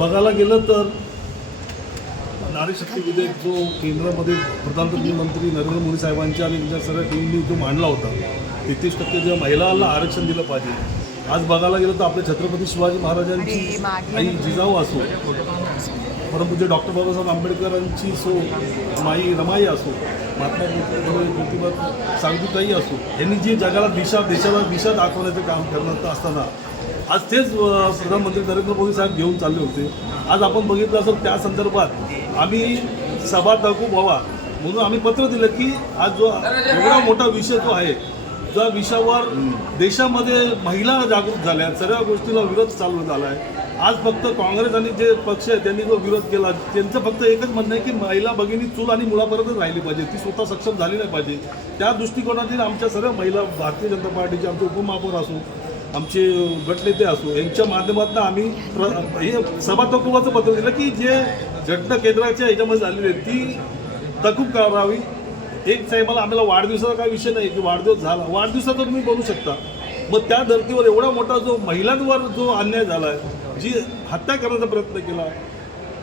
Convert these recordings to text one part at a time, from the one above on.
बघायला गेलं तर नारी शक्ती विधेयक जो केंद्रामध्ये प्रधानमंत्री नरेंद्र मोदी साहेबांच्या आणि त्यांच्या सगळ्या टीमनी जो मांडला होता 33% ज्या महिलांना आरक्षण दिलं पाहिजे. आज बघायला गेलं तर आपल्या छत्रपती शिवाजी महाराजांची आई जिजाऊ असो, परंतु डॉक्टर बाबासाहेब आंबेडकरांची माई रमाई असो, महात्मा ज्योतिबा सावित्रीताई असो, यांनी जी जगाला देशाला दिशा दाखवण्याचं काम करत असताना आज तेच प्रधानमंत्री नरेंद्र मोदी साहेब घेऊन चालले होते. आज आपण बघितलं असेल त्या संदर्भात आम्ही सभा तहकूब व्हावा म्हणून आम्ही पत्र दिलं की आज जो एवढा मोठा विषय जो आहे, ज्या विषयावर देशामध्ये महिला जागरूक झाल्या आहेत, सगळ्या गोष्टीला विरोध चालू झाला आहे. आज फक्त काँग्रेस आणि जे पक्ष आहे त्यांनी जो विरोध केला त्यांचं फक्त एकच म्हणणं आहे की महिला भगिनी चूल आणि मुलापर्यंत राहिली पाहिजे, ती स्वतः सक्षम झाली नाही पाहिजे. त्या दृष्टिकोनातील आमच्या सर्व महिला भारतीय जनता पार्टीचे आमचे उपमहापौर असो, आमचे गटनेते असो, यांच्या माध्यमातून आम्ही हे सभा तहकुबाचं पत्र दिलं की जे घटना केंद्राच्या ह्याच्यामध्ये झालेली आहे ती तहकूब करावी. एक साहेबाला आम्हाला वाढदिवसाचा काही विषय नाही की वाढदिवस झाला, वाढदिवसाचा तुम्ही बोलू शकता. मग त्या धर्तीवर एवढा मोठा जो महिलांवर जो अन्याय झाला आहे, जी हत्या करण्याचा प्रयत्न केला,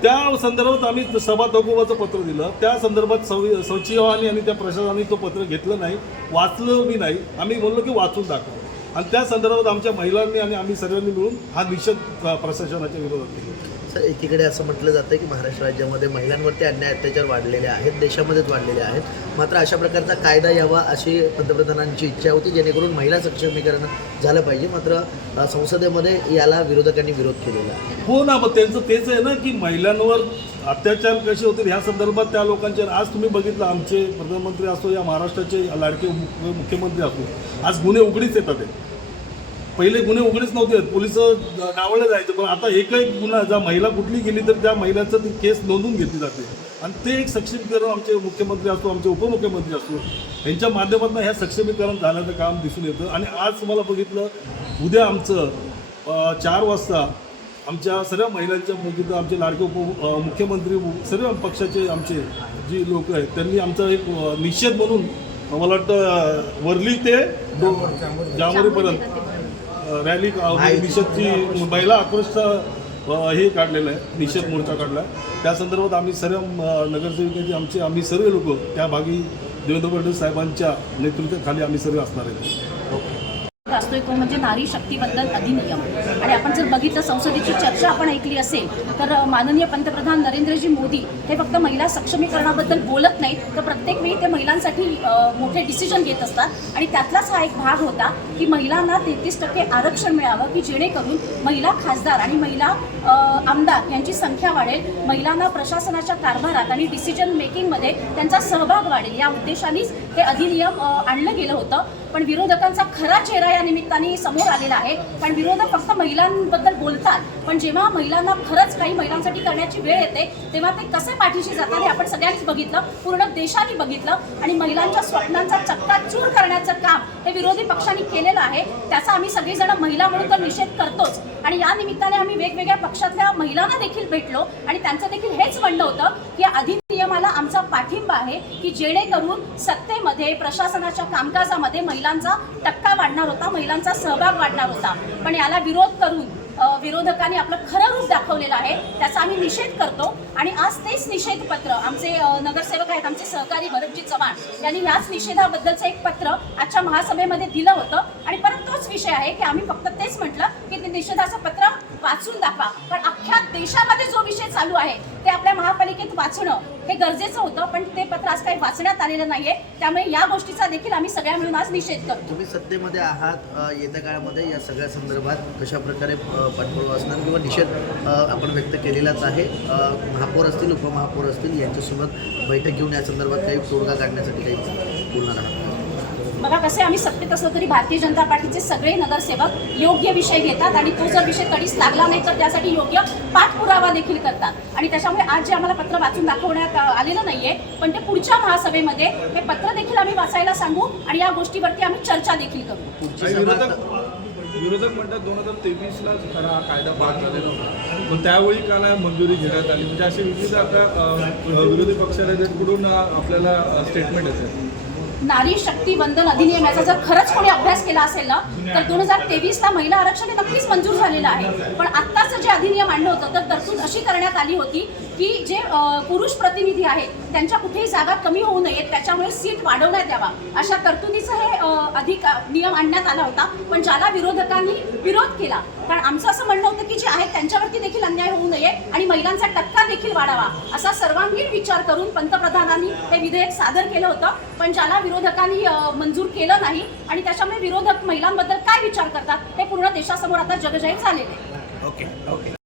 त्या संदर्भात आम्ही सभा तहकुबाचं पत्र दिलं. त्या संदर्भात सचिवांनी आणि त्या प्रशासनाने तो पत्र घेतलं नाही, वाचलं बी नाही. आम्ही बोललो की वाचून दाखवा आणि त्या संदर्भात आमच्या महिलांनी आणि आम्ही सर्वांनी मिळून हा निषेध प्रशासनाच्या विरोधात केला. सर, एकीकडे असं म्हटलं जातं की महाराष्ट्र राज्यामध्ये महिलांवरती अन्याय अत्याचार वाढलेले आहेत, देशामध्येच वाढलेले आहेत. मात्र अशा प्रकारचा कायदा यावा अशी पंतप्रधानांची इच्छा होती जेणेकरून महिला सक्षमीकरण झालं पाहिजे. मात्र संसदेमध्ये याला विरोधकांनी विरोध केलेला आहे. हो ना, मग त्यांचं तेच आहे ना की महिलांवर अत्याचार कसे होतील ह्या संदर्भात त्या लोकांचे. आज तुम्ही बघितलं आमचे प्रधानमंत्री असो या महाराष्ट्राचे लाडके मुख्यमंत्री असो, आज गुन्हे उघडीच येतात. पहिले गुन्हे उघडीच नव्हते, पोलिस नावळले जायचं, पण आता एकही गुन्हा ज्या महिला कुठली गेली तर त्या महिलाचं ती केस नोंदवून घेतली जाते. आणि ते एक सक्षमीकरण आमचे मुख्यमंत्री असो, आमचे उपमुख्यमंत्री असो, यांच्या माध्यमातून ह्या सक्षमीकरण झाल्याचं काम दिसून येतं. आणि आज मला बघितलं उद्या आमचं 4 वाजता आमच्या सर्व महिलांच्या मुद्दे आमचे लाडके मुख्यमंत्री सर्व पक्षाचे आमचे जी लोक आहेत त्यांनी आमचा एक निषेध म्हणून मला वाटतं वर्ली ते जांभोरीपर्यंत रॅली निषेधची महिला आक्रोशचा हे काढलेलं आहे, निषेध मोर्चा काढला आहे. त्या संदर्भात आम्ही सर्व नगरसेवकांची आम्ही सर्व लोक त्या भागी देवेंद्र फडणवीस साहेबांच्या नेतृत्वाखाली आम्ही सर्व असणार आहेत. असतोय तो म्हणजे नारी शक्तीबद्दल अधिनियम. आणि आपण जर बघितलं संसदेची चर्चा आपण ऐकली असेल तर माननीय पंतप्रधान नरेंद्रजी मोदी हे फक्त महिला सक्षमीकरणाबद्दल बोलत नाहीत, तर प्रत्येक वेळी ते महिलांसाठी मोठे डिसिजन घेत असतात. आणि त्यातलाच हा एक भाग होता की महिलांना 33% आरक्षण मिळावं की जेणेकरून महिला खासदार आणि महिला आमदार यांची संख्या वाढेल, महिलांना प्रशासनाच्या कारभारात आणि डिसिजन मेकिंगमध्ये त्यांचा सहभाग वाढेल, या उद्देशानेच हे अधिनियम आणलं गेलं होतं. पण विरोधकांचा खरा चेहरा या निमित्ताने समोर आलेला आहे. पण विरोधक फक्त महिलांबद्दल बोलतात, पण जेव्हा महिलांना खरंच काही महिलांसाठी करण्याची वेळ येते तेव्हा ते कसे पाठीशी जातात हे आपण सगळ्यांनीच बघितलं, पूर्ण देशाने बघितलं. आणि महिलांच्या स्वप्नांचा चक्काचूर करण्याचं काम हे विरोधी पक्षांनी केलेलं आहे. त्याचा आम्ही सगळेजण महिला म्हणून तर निषेध करतोच. आणि या निमित्ताने आम्ही वेगवेगळ्या पक्षातल्या महिलांना देखील भेटलो आणि त्यांचं देखील हेच म्हणणं होतं की अधिनियमाला आमचा पाठिंबा आहे की जेणेकरून सत्तेमध्ये प्रशासनाच्या कामकाजामध्ये महिलांचा टक्का वाढणार होता, महिलांचा सहभाग वाढणार होता. पण याला विरोध करून विरोधकांनी आपलं खरं रूप दाखवलेलं आहे, त्याचा आम्ही निषेध करतो. आणि आज तेच निषेधपत्र आमचे नगरसेवक आहेत, आमचे सहकारी भरतजी चव्हाण यांनी याच निषेधाबद्दलचं एक पत्र आजच्या महासभेमध्ये दिलं होतं. आणि परत तोच विषय आहे की आम्ही फक्त तेच म्हटलं की ते निषेधाचं पत्र वाचून दाखवा. पण अख्ख्या देशामध्ये जो विषय चालू आहे ते आपल्या महापालिकेत वाचणं हे गरजेचं होतं, पण ते पत्र आज काही वाचण्यात आलेलं नाहीये. त्यामुळे या गोष्टीचा देखील आम्ही सगळ्या मिळून आज निषेध करतो. तुम्ही सत्तेमध्ये आहात, येत्या काळामध्ये या सगळ्या संदर्भात कशा प्रकारे पाठपुरावा असणार किंवा निषेध आपण व्यक्त केलेलाच आहे. महापौर असतील, उपमहापौर असतील यांच्यासोबत बैठक घेऊन या संदर्भात काही तोडगा काढण्यासाठी काही बोलणार आहात? बघा, कसे आम्ही सत्तेत असलो तरी भारतीय जनता पार्टीचे सगळे नगरसेवक योग्य विषय घेतात आणि तो जर विषय कधीच लागला नाही तर त्यासाठी योग्य पाठपुरावा देखील करतात. आणि त्याच्यामुळे आज जे आम्हाला पत्र वाचून दाखवण्यात आलेलं नाहीये, पण ते पुढच्या महासभेमध्ये हे पत्र देखील आम्ही वाचायला सांगू आणि या गोष्टीवरती आम्ही चर्चा देखील करू. विरोधक म्हणतात 2023लाच खरा हा कायदा पास झालेला होता, पण त्यावेळी का नाही मंजुरी घेण्यात आली. म्हणजे असे विविध आता विरोधी पक्षाकडून आपल्याला स्टेटमेंट येते. नारी शक्ती वंदन अधिनियम याचा जर खरंच कोणी अभ्यास केला असेल ना तर 2023ला महिला आरक्षण हे नक्कीच मंजूर झालेलं आहे. पण आत्ताचं जे अधिनियम आणलं होतं तर तरतूद अशी करण्यात आली होती की जे पुरुष प्रतिनिधी आहेत त्यांच्या कुठेही जागा कमी होऊ नयेत, त्याच्यामुळे सीट वाढवण्यात यावा अशा तरतुदीचं हे नियम आणण्यात आला होता. पण ज्याला विरोधकांनी विरोध केला, कारण आमचं असं म्हणणं होतं की जे आहेत त्यांच्यावरती देखील अन्याय होऊ नये आणि महिलांचा टक्का देखील वाढावा असा सर्वांगीण विचार करून पंतप्रधानांनी हे विधेयक सादर केलं होतं. पण ज्याला विरोधकांनी मंजूर केलं नाही आणि त्याच्यामुळे विरोधक महिलांबद्दल काय विचार करतात हे पूर्ण देशासमोर आता जगजाहीर झालेलं आहे. Okay okay.